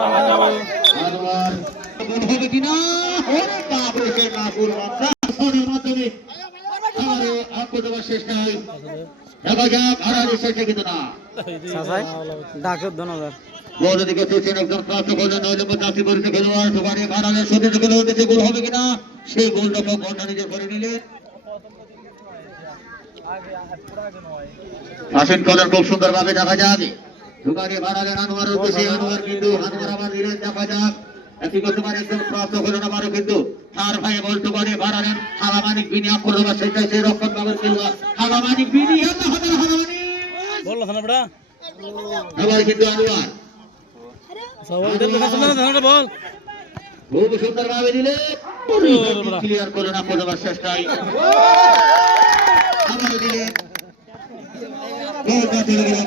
আনোয়ার গোল হবে কিনা ওরে বাপ রে সে নাকুর মাত্রা সোনের মাধ্যমে আমারে অঙ্ক দেওয়ার চেষ্টা হয় দেখা যাক হারারে শেষে কিন্তু না ডাকে ধন্যবাদ গোল দিকে তুলছেন একদম প্রাপ্ত করলেন 9 নম্বর চাকরি করেছে খেলোয়াড় সুপারে হারারে সতীর্থ খেলে উঠেছে গোল হবে কিনা সেই গোলটাকে ঘন্টা নিজে করে নিলেন আসেন কলার খুব সুন্দর ভাবে দেখা যাবে ঢুকারে বাড়ালেন আনোয়ারের উদ্দেশ্যে আনোয়ার কিন্তু আনোয়ার আবার দিলেন দেখা যাক একই করতে পারে একদম প্রাপ্ত হলো না বারো কিন্তু তার ভাই বলতে পারে বাড়ালেন হালামানিক বিনি আক্রমণ সেটাই সেই রক্ষণ বাবার খেলোয়াড় হালামানিক বিনি হালামানি বললো না বড়া এবার কিন্তু আনোয়ার বল খুব সুন্দর ভাবে দিলে ক্লিয়ার করে না প্রথম চেষ্টায় আবারও দিলেন গোল